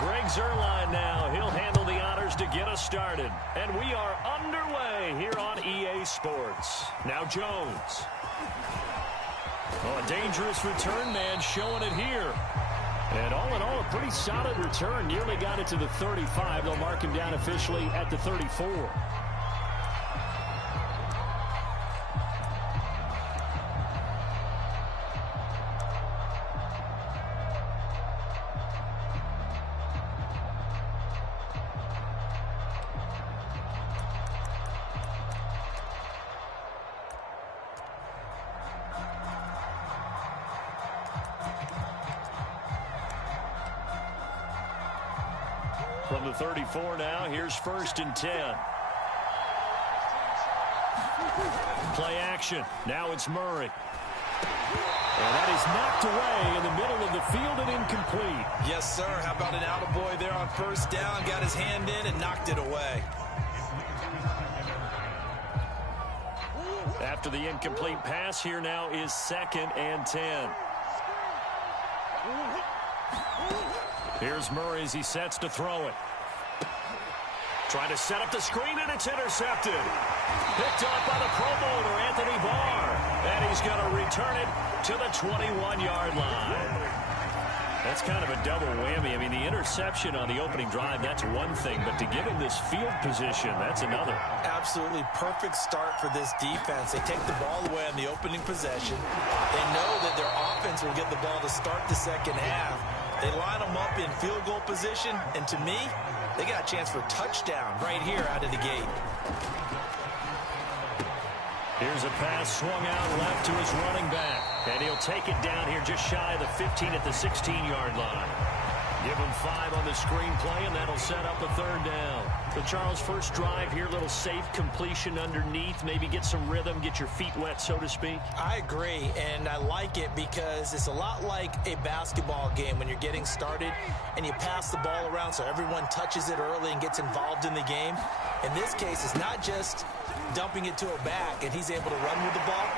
Greg Zuerlein now. He'll handle the honors to get us started. And we are underway here on EA Sports. Now Jones. Oh, a dangerous return man showing it here. And all in all, a pretty solid return. Nearly got it to the 35. They'll mark him down officially at the 34. From the 34 now, here's 1st and 10. Play action. Now it's Murray. And that is knocked away in the middle of the field and incomplete. Yes, sir. How about an attaboy there on 1st down? Got his hand in and knocked it away. After the incomplete pass, here now is 2nd and 10. Here's Murray as he sets to throw it. Trying to set up the screen, and it's intercepted. Picked up by the Pro Bowler, Anthony Barr. And he's going to return it to the 21-yard line. That's kind of a double whammy. I mean, the interception on the opening drive, that's one thing. But to give him this field position, that's another. Absolutely perfect start for this defense. They take the ball away on the opening possession. They know that their offense will get the ball to start the second half. They line them up in field goal position, and to me, they got a chance for a touchdown right here out of the gate. Here's a pass swung out left to his running back, and he'll take it down here just shy of the 15 at the 16-yard line. Give him 5 on the screenplay, and that'll set up a 3rd down. So, Charles, first drive here, little safe completion underneath, maybe get some rhythm, get your feet wet, so to speak. I agree, and I like it because it's a lot like a basketball game when you're getting started and you pass the ball around so everyone touches it early and gets involved in the game. In this case, it's not just dumping it to a back and he's able to run with the ball,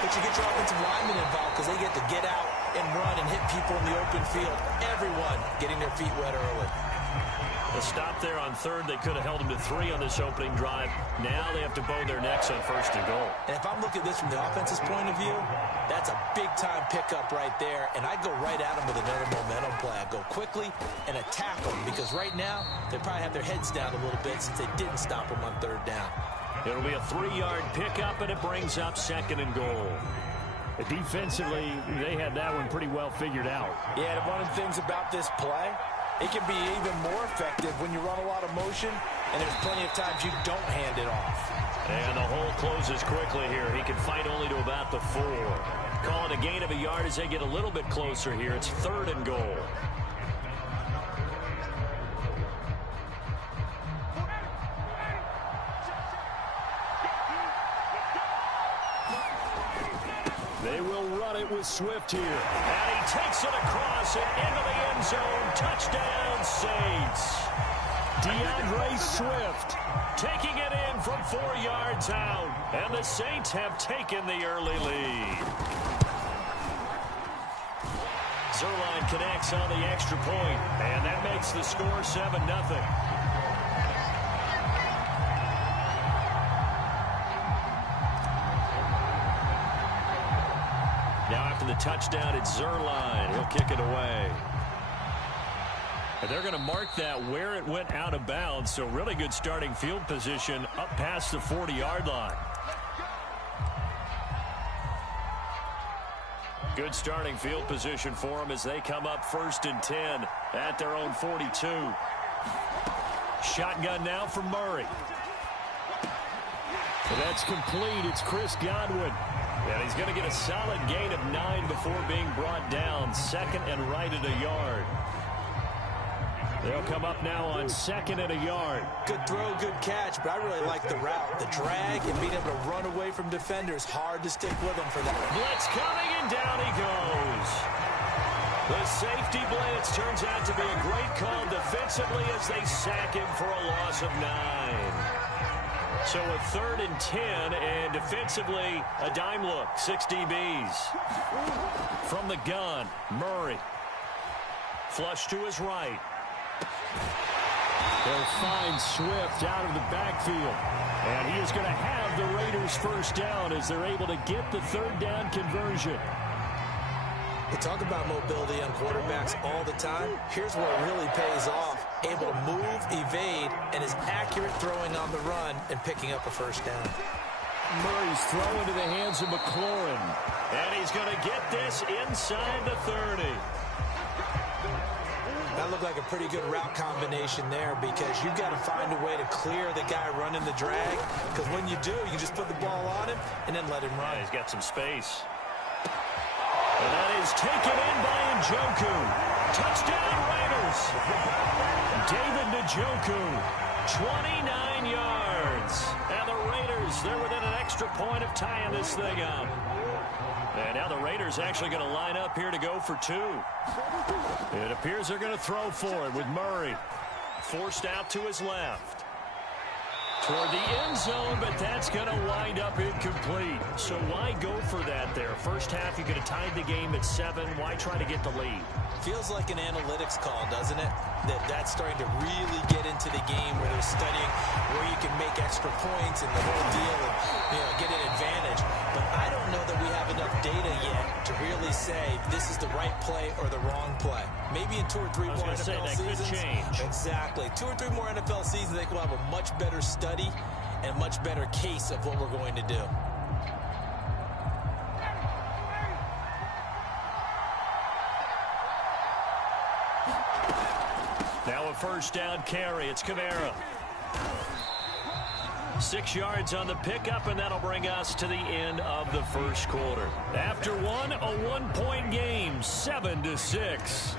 but you get your offensive linemen involved because they get to get out and run and hit people in the open field. Everyone getting their feet wet early. A stop there on 3rd. They could have held him to 3 on this opening drive. Now they have to bow their necks on 1st and goal. And if I'm looking at this from the offense's point of view, that's a big-time pickup right there. And I go right at them with another momentum play. I go quickly and attack them because right now they probably have their heads down a little bit since they didn't stop them on 3rd down. It'll be a 3-yard pickup, and it brings up 2nd and goal. Defensively, they had that one pretty well figured out. Yeah, and one of the things about this play, it can be even more effective when you run a lot of motion, and there's plenty of times you don't hand it off. And the hole closes quickly here. He can fight only to about the 4. Call it a gain of a yard as they get a little bit closer here. It's 3rd and goal. They will run it with Swift here. And he takes it across and into the end zone. Touchdown, Saints. DeAndre Swift taking it in from 4 yards out. And the Saints have taken the early lead. Zuerlein connects on the extra point. And that makes the score 7-0. Now after the touchdown, it's Zuerlein. He'll kick it away. And they're going to mark that where it went out of bounds. So really good starting field position up past the 40-yard line. Good starting field position for them as they come up 1st and 10 at their own 42. Shotgun now for Murray. So that's complete. It's Chris Godwin. And he's going to get a solid gain of 9 before being brought down. 2nd and right at a yard. They'll come up now on 2nd and a yard. Good throw, good catch, but I really like the route. The drag and being able to run away from defenders. Hard to stick with them for that. Blitz coming, and down he goes. The safety blitz turns out to be a great call defensively as they sack him for a loss of 9. So a 3rd and 10, and defensively, a dime look, 6 DBs. From the gun, Murray. Flush to his right. They'll find Swift out of the backfield. And he is going to have the Raiders first down as they're able to get the 3rd down conversion. We talk about mobility on quarterbacks all the time. Here's where it really pays off. Able to move, evade, and is accurate throwing on the run and picking up a first down. Murray's throw into the hands of McLaurin. And he's going to get this inside the 30. That looked like a pretty good route combination there because you've got to find a way to clear the guy running the drag. Because when you do, you just put the ball on him and then let him run. Yeah, he's got some space. And that is taken in by Njoku. Touchdown Raiders. David Njoku, 29 yards. And the Raiders, they're within an extra point of tying this thing up. And now the Raiders actually going to line up here to go for 2. It appears they're going to throw for it with Murray. Forced out to his left. Toward the end zone, but that's going to wind up incomplete. So why go for that there? First half, you could have tied the game at 7. Why try to get the lead? Feels like an analytics call, doesn't it? That's starting to really get into the game where they're studying where you can make extra points and the whole deal and get an advantage. But I don't know that we have enough data yet to really say this is the right play or the wrong play. Maybe in 2 or 3 more NFL seasons. Could change. Exactly. 2 or 3 more NFL seasons, I think we'll have a much better study and a much better case of what we're going to do. Now a first down carry. It's Kamara. 6 yards on the pickup, and that'll bring us to the end of the first quarter. After one, a 1-point game, 7-6.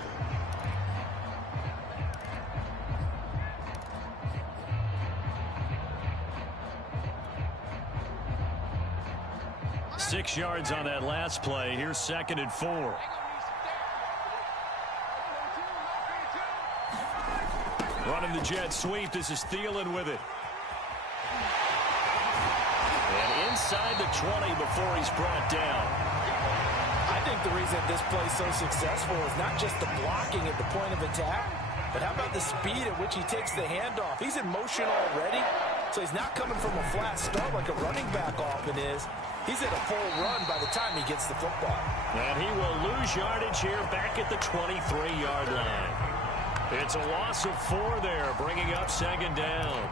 Six yards on that last play. Here's 2nd and 4. Running the jet sweep. This is Thielen with it. And inside the 20 before he's brought down. I think the reason this play is so successful is not just the blocking at the point of attack, but how about the speed at which he takes the handoff? He's in motion already, so he's not coming from a flat start like a running back often is. He's at a full run by the time he gets the football. And he will lose yardage here back at the 23-yard line. It's a loss of 4 there, bringing up 2nd down.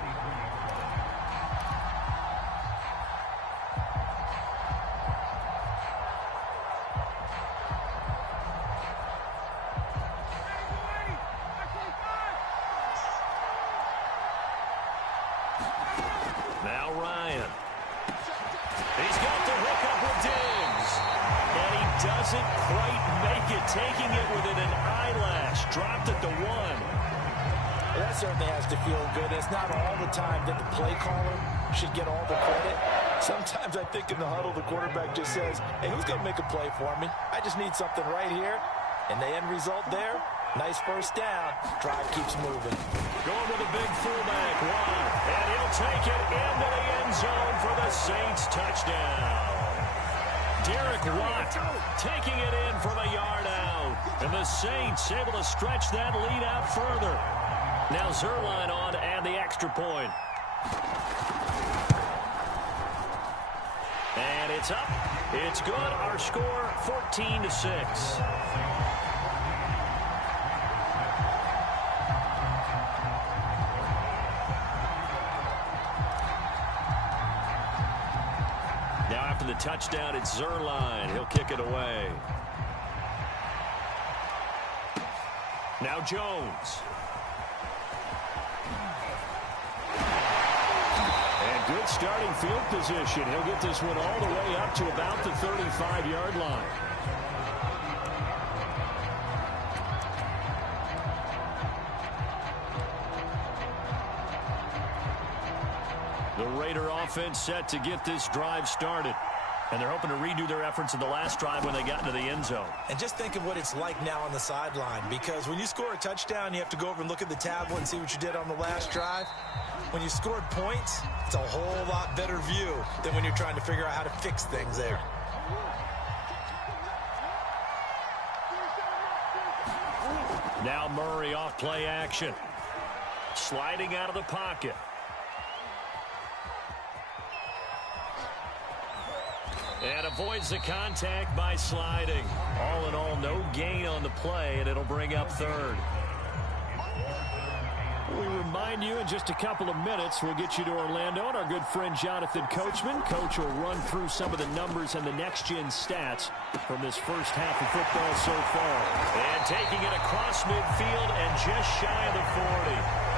Now Ryan. He's got the hook up with Diggs. And he doesn't quite make it, taking it within an eyelash. Dropped at the 1. That certainly has to feel good. It's not all the time that the play caller should get all the credit. Sometimes I think in the huddle, the quarterback just says, hey, who's going to make a play for me? I just need something right here. And the end result there, nice first down. Drive keeps moving. Going with a big fullback, Watt. And he'll take it into the end zone for the Saints touchdown. Derek Watt taking it in from a yard out. And the Saints able to stretch that lead out further. Now Zerline on and the extra point. And it's up. It's good. Our score 14-6. Now after the touchdown, it's Zerline. He'll kick it away. Now Jones. Good starting field position. He'll get this one all the way up to about the 35-yard line. The Raider offense set to get this drive started. And they're hoping to redo their efforts in the last drive when they got into the end zone. And just think of what it's like now on the sideline, because when you score a touchdown, you have to go over and look at the tablet and see what you did on the last drive. When you scored points, it's a whole lot better view than when you're trying to figure out how to fix things there. Now Murray off play action. Sliding out of the pocket. And avoids the contact by sliding. All in all, no gain on the play, and it'll bring up third. We remind you in just a couple of minutes, we'll get you to Orlando and our good friend Jonathan Coachman. Coach will run through some of the numbers and the next-gen stats from this first half of football so far. And taking it across midfield and just shy of the 40.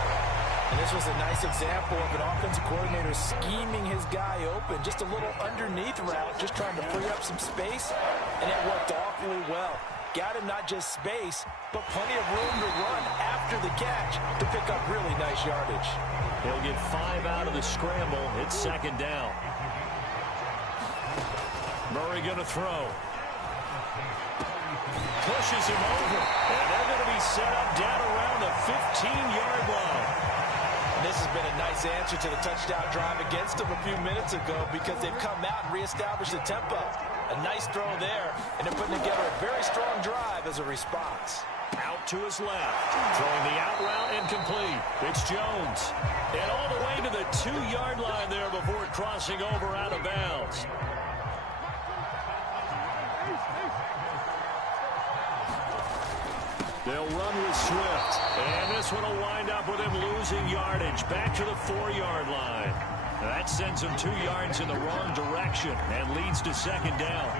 And this was a nice example of an offensive coordinator scheming his guy open. Just a little underneath route, just trying to free up some space, and it worked awfully well. Got him not just space, but plenty of room to run after the catch to pick up really nice yardage. He'll get 5 out of the scramble. It's second down. Murray going to throw. Pushes him over, and they're going to be set up down around the 15-yard line. This has been a nice answer to the touchdown drive against them a few minutes ago, because they've come out and reestablished the tempo. A nice throw there, and they're putting together a very strong drive as a response. Out to his left. Throwing the out route incomplete. It's Jones. And all the way to the 2-yard line there before crossing over out of bounds. They'll run with Swift. And this one will wind up with him losing yardage back to the 4-yard line. That sends him 2 yards in the wrong direction and leads to second down.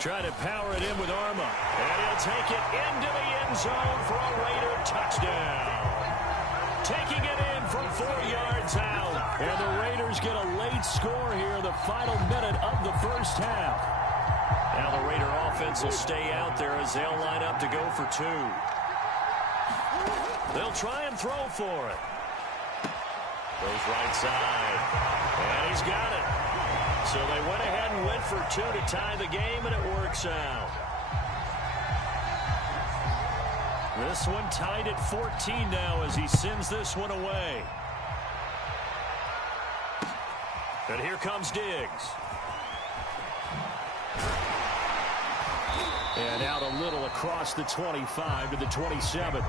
Try to power it in with Arma. And he'll take it into the end zone for a Raider touchdown. Taking it in from 4 yards out. And the Raiders get a late score here in the final minute of the first half. Now the Raider offense will stay out there as they'll line up to go for 2. They'll try and throw for it. Goes right side. And he's got it. So they went ahead and went for 2 to tie the game, and it works out. This one tied at 14 now as he sends this one away. And here comes Diggs. And out a little across the 25 to the 27.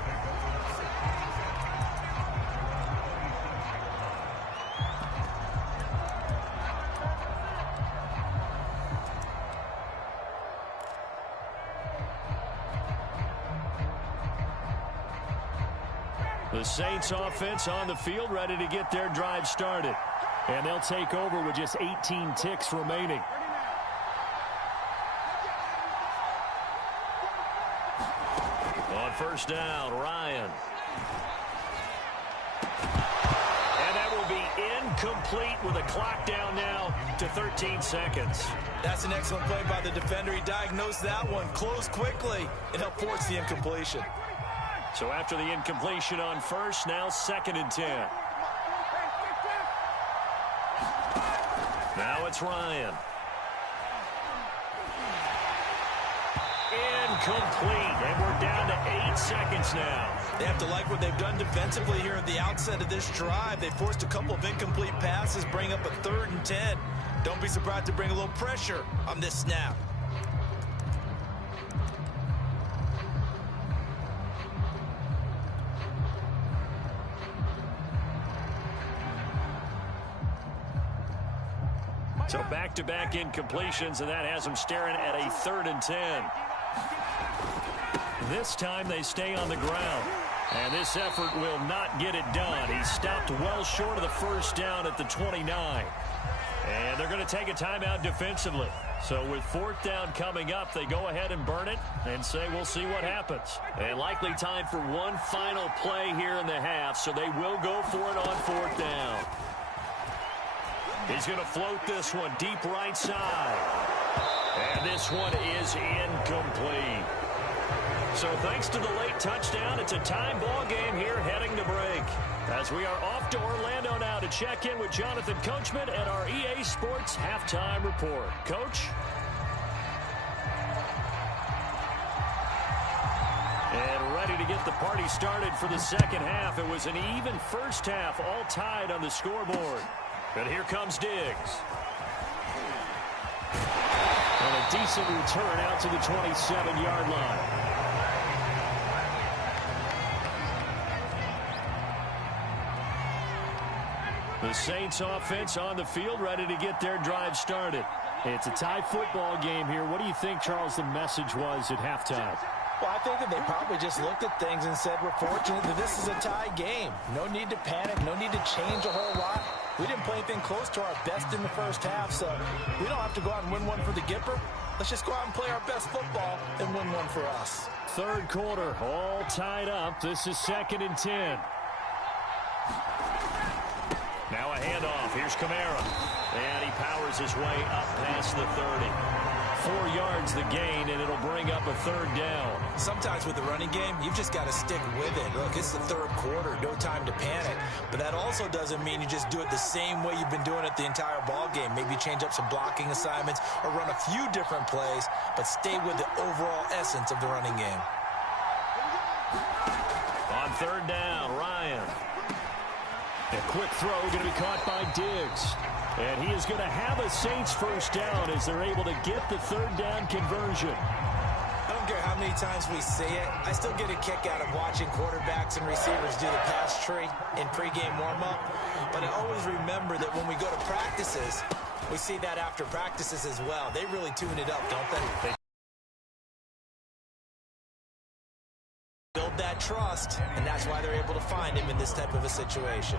The Saints offense on the field, ready to get their drive started. And they'll take over with just 18 ticks remaining. On first down, Ryan. And that will be incomplete with a clock down now to 13 seconds. That's an excellent play by the defender. He diagnosed that one, closed quickly, and helped force the incompletion. So after the incompletion on first, now 2nd and 10. Now it's Ryan. Incomplete. And we're down to 8 seconds now. They have to like what they've done defensively here at the outset of this drive. They forced a couple of incomplete passes, bring up a 3rd and 10. Don't be surprised to bring a little pressure on this snap. So back-to-back incompletions, and that has them staring at a 3rd and 10. This time they stay on the ground. And this effort will not get it done. He stopped well short of the first down at the 29. And they're going to take a timeout defensively. So with 4th down coming up, they go ahead and burn it and say we'll see what happens. And likely time for one final play here in the half, so they will go for it on 4th down. He's going to float this one deep right side. And this one is incomplete. So thanks to the late touchdown, it's a tie ball game here heading to break. As we are off to Orlando now to check in with Jonathan Coachman and our EA Sports halftime report. Coach? And ready to get the party started for the second half. It was an even first half, all tied on the scoreboard. And here comes Diggs. And a decent return out to the 27-yard line. The Saints offense on the field, ready to get their drive started. It's a tie football game here. What do you think, Charles, the message was at halftime? Well, I think that they probably just looked at things and said, we're fortunate that this is a tie game. No need to panic. No need to change a whole lot. We didn't play anything close to our best in the first half, so we don't have to go out and win one for the Gipper. Let's just go out and play our best football and win one for us. Third quarter, all tied up. This is 2nd and 10. Now a handoff. Here's Kamara. And he powers his way up past the 30. 4 yards the gain, and it'll bring up a third down. Sometimes with the running game, you've just got to stick with it. Look, it's the third quarter, no time to panic. But that also doesn't mean you just do it the same way you've been doing it the entire ball game. Maybe change up some blocking assignments or run a few different plays, but stay with the overall essence of the running game. On third down, Ryan. A quick throw going to be caught by Diggs. And he is going to have a Saints first down as they're able to get the third down conversion. I don't care how many times we say it. I still get a kick out of watching quarterbacks and receivers do the pass tree in pregame warm-up. But I always remember that when we go to practices, we see that after practices as well. They really tune it up, don't they? Build that trust, and that's why they're able to find him in this type of a situation.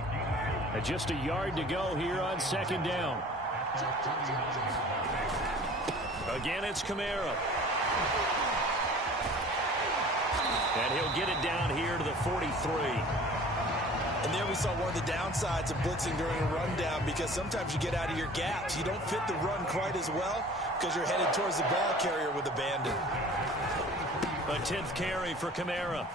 And just a yard to go here on second down. Again, it's Kamara. And he'll get it down here to the 43. And there we saw one of the downsides of blitzing during a rundown, because sometimes you get out of your gaps. You don't fit the run quite as well because you're headed towards the ball carrier with abandon. A 10th carry for Kamara.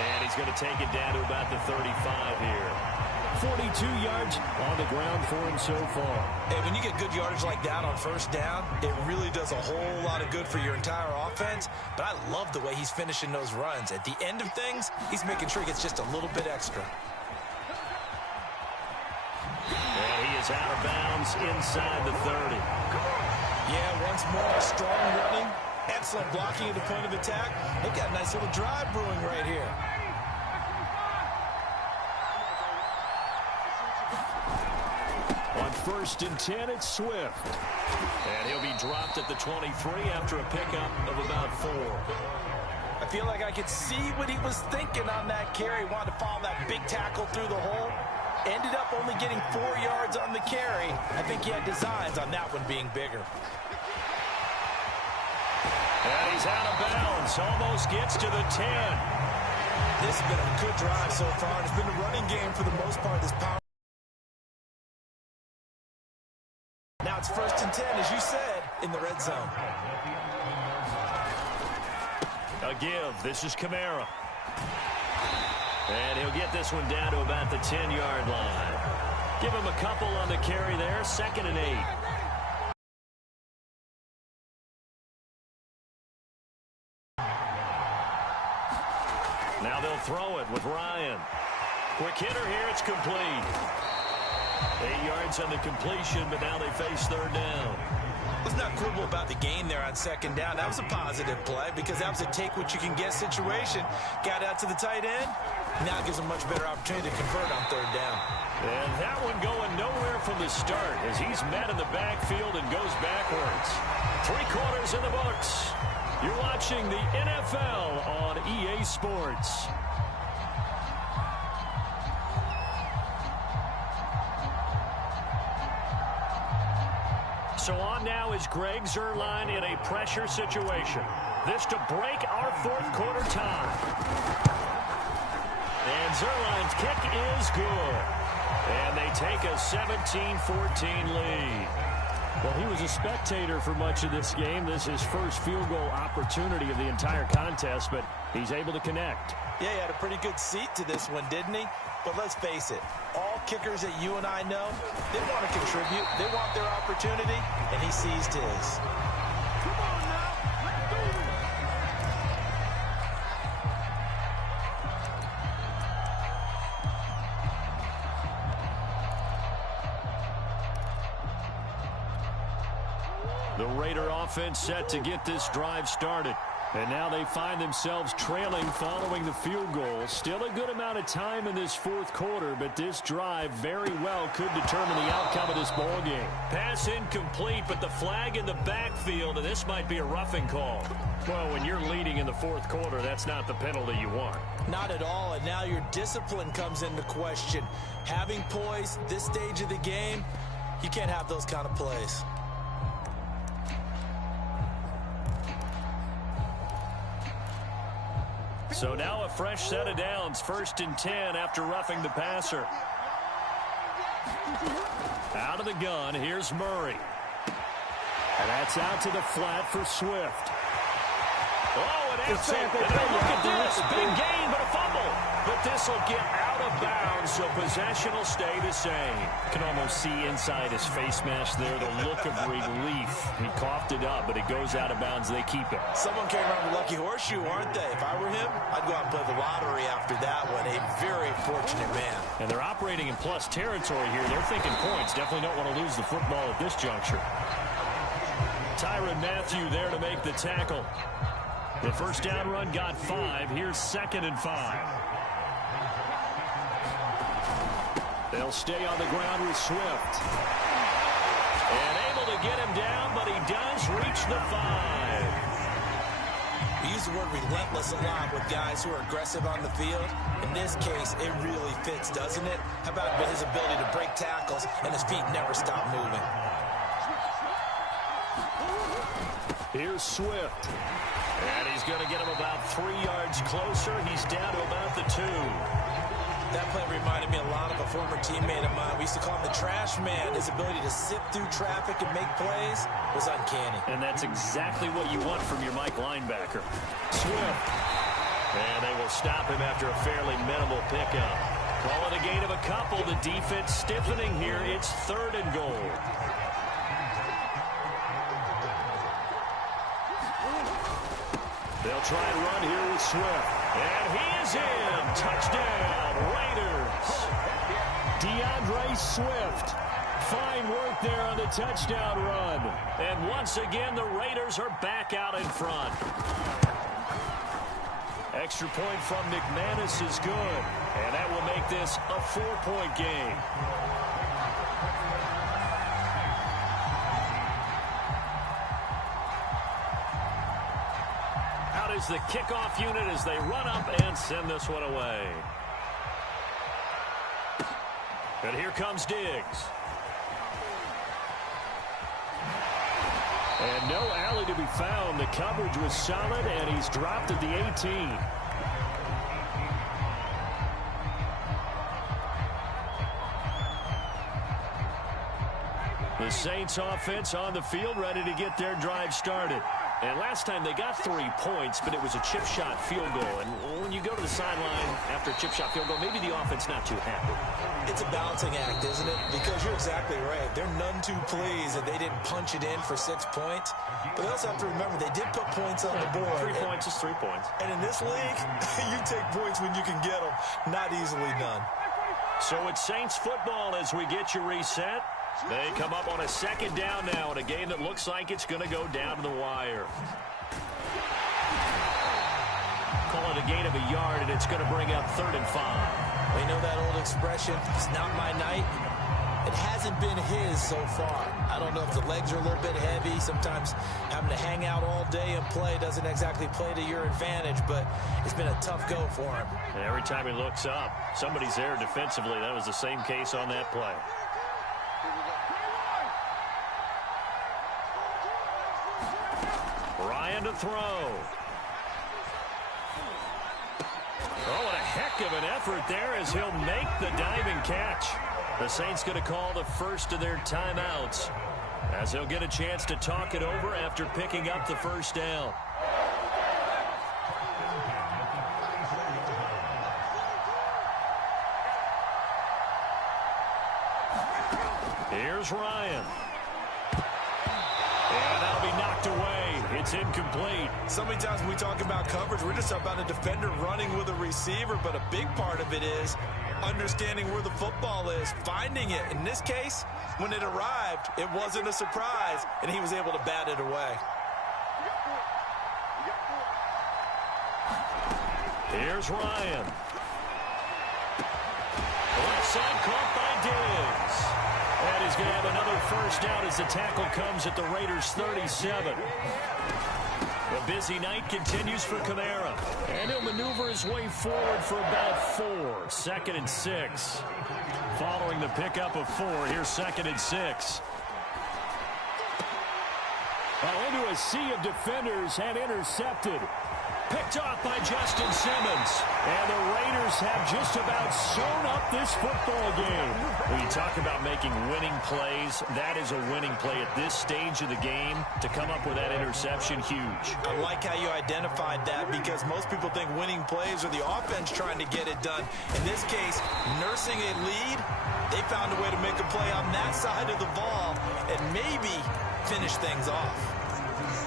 And he's going to take it down to about the 35 here. 42 yards on the ground for him so far. Hey, when you get good yardage like that on first down, it really does a whole lot of good for your entire offense. But I love the way he's finishing those runs. At the end of things, he's making sure he gets just a little bit extra. And he is out of bounds inside the 30. Yeah, once more, strong running. Excellent blocking at the point of attack. They've got a nice little drive brewing right here. On 1st and 10, it's Swift. And he'll be dropped at the 23 after a pickup of about 4. I feel like I could see what he was thinking on that carry. Wanted to follow that big tackle through the hole. Ended up only getting 4 yards on the carry. I think he had designs on that one being bigger. And he's out of bounds. Almost gets to the 10. This has been a good drive so far. It's been a running game for the most part. This power. Now it's 1st and 10, as you said, in the red zone. A give. This is Kamara. And he'll get this one down to about the 10-yard line. Give him a couple on the carry there. 2nd and 8. Now they'll throw it with Ryan. Quick hitter here. It's complete. 8 yards on the completion, but now they face third down. Let's not quibble about the gain there on 2nd down. That was a positive play because that was a take-what-you-can-get situation. Got out to the tight end. Now it gives a much better opportunity to convert on 3rd down. And that one going nowhere from the start as he's met in the backfield and goes backwards. 3 quarters in the books. You're watching the NFL on EA Sports. So on now is Greg Zuerlein in a pressure situation. This to break our 4th quarter time. And Zuerlein's kick is good. And they take a 17-14 lead. Well, he was a spectator for much of this game. This is his first field goal opportunity of the entire contest, but he's able to connect. Yeah, he had a pretty good seat to this one, didn't he? But let's face it, all kickers that you and I know, they want to contribute. They want their opportunity, and he seized his. Come on now. The Raider offense set to get this drive started. And now they find themselves trailing following the field goal. Still a good amount of time in this fourth quarter, but this drive very well could determine the outcome of this ball game. Pass incomplete, but the flag in the backfield, and this might be a roughing call. Well, when you're leading in the fourth quarter, that's not the penalty you want. Not at all, and now your discipline comes into question. Having poise this stage of the game, you can't have those kind of plays. So now a fresh set of downs, 1st and 10 after roughing the passer. Out of the gun, here's Murray. And that's out to the flat for Swift. Oh, and that's it. And now look at this. Big gain, but a fumble. But this will get out of bounds, so possession will stay the same. Can almost see inside his face mask there the look of relief. He coughed it up, but it goes out of bounds. They keep it. Someone came around with lucky horseshoe, aren't they? If I were him, I'd go out and play the lottery after that one. A very fortunate man. And they're operating in plus territory here. They're thinking points. Definitely don't want to lose the football at this juncture. Tyrann Mathieu there to make the tackle. The first down run got 5. Here's 2nd and 5. They'll stay on the ground with Swift. And able to get him down, but he does reach the 5. We use the word relentless a lot with guys who are aggressive on the field. In this case, it really fits, doesn't it? How about his ability to break tackles and his feet never stop moving? Here's Swift. And he's going to get him about 3 yards closer. He's down to about the 2. That play reminded me a lot of a former teammate of mine. We used to call him the trash man. His ability to sift through traffic and make plays was uncanny. And that's exactly what you want from your Mike linebacker. Swift. And they will stop him after a fairly minimal pickup. Call it a gain of a couple. The defense stiffening here. It's 3rd and goal. They'll try and run here with Swift. And he is in. Touchdown, Raiders. DeAndre Swift. Fine work there on the touchdown run. And once again, the Raiders are back out in front. Extra point from McManus is good. And that will make this a 4-point game. Is the kickoff unit as they run up and send this one away. And here comes Diggs. And no alley to be found. The coverage was solid, and he's dropped at the 18. The Saints offense on the field, ready to get their drive started. And last time they got 3 points, but it was a chip shot field goal. And when you go to the sideline after a chip shot field goal, maybe the offense not too happy. It's a balancing act, isn't it? Because you're exactly right. They're none too pleased that they didn't punch it in for 6 points. But they also have to remember they did put points on the board. 3 points is 3 points. And in this league, you take points when you can get them. Not easily done. So it's Saints football as we get you reset. They come up on a 2nd down now in a game that looks like it's going to go down to the wire. Call it a gain of a yard, and it's going to bring up 3rd and 5. We know that old expression, it's not my night. It hasn't been his so far. I don't know if the legs are a little bit heavy. Sometimes having to hang out all day and play doesn't exactly play to your advantage, but it's been a tough go for him. And every time he looks up, somebody's there defensively. That was the same case on that play. Ryan to throw. Oh, what a heck of an effort there as he'll make the diving catch. The Saints going to call the first of their timeouts as they'll get a chance to talk it over after picking up the first down. Here's Ryan. And that'll be knocked away. It's incomplete. So many times when we talk about coverage, we're just about a defender running with a receiver, but a big part of it is understanding where the football is, finding it. In this case, when it arrived, it wasn't a surprise, and he was able to bat it away. Here's Ryan. Left side caught by Diggs. And he's going to have another first down as the tackle comes at the Raiders' 37. The busy night continues for Kamara. And he'll maneuver his way forward for about 4. 2nd and 6. Following the pickup of 4, here's 2nd and 6. Well, into a sea of defenders and intercepted. Picked off by Justin Simmons. And the Raiders have just about sewn up this football game. When you talk about making winning plays, that is a winning play at this stage of the game. To come up with that interception, huge. I like how you identified that because most people think winning plays are the offense trying to get it done. In this case, nursing a lead, they found a way to make a play on that side of the ball and maybe finish things off.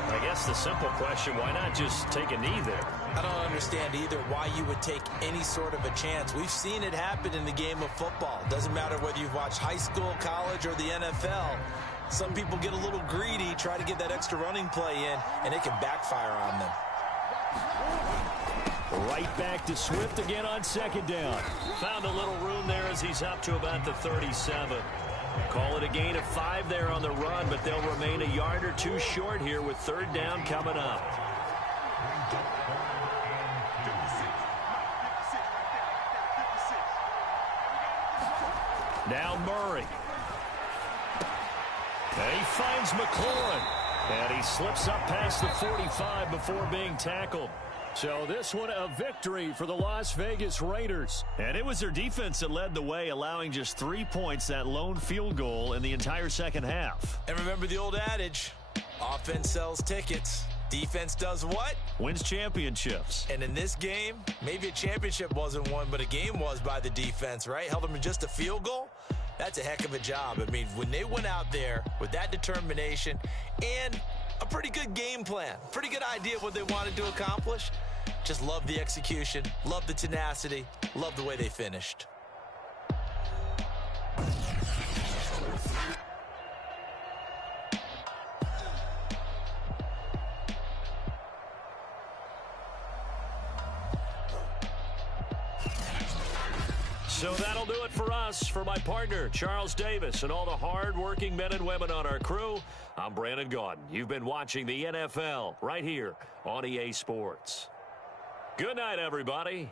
I guess the simple question, why not just take a knee there? I don't understand either why you would take any sort of a chance. We've seen it happen in the game of football. Doesn't matter whether you've watched high school, college, or the NFL. Some people get a little greedy, try to get that extra running play in, and it can backfire on them. Right back to Swift again on 2nd down. Found a little room there as he's up to about the 37. Call it a gain of 5 there on the run, but they'll remain a yard or 2 short here with 3rd down coming up. Now Murray. And he finds McLaurin. And he slips up past the 45 before being tackled. So this one a victory for the Las Vegas Raiders. And it was their defense that led the way, allowing just 3 points, that lone field goal in the entire second half. And remember the old adage, offense sells tickets. Defense does what? Wins championships. And in this game, maybe a championship wasn't won, but a game was by the defense, right? Held them to just a field goal. That's a heck of a job. I mean, when they went out there with that determination and a pretty good game plan, pretty good idea of what they wanted to accomplish, just love the execution, love the tenacity, love the way they finished. So that'll do it for us. For my partner, Charles Davis, and all the hard-working men and women on our crew, I'm Brandon Gaudin. You've been watching the NFL right here on EA Sports. Good night, everybody.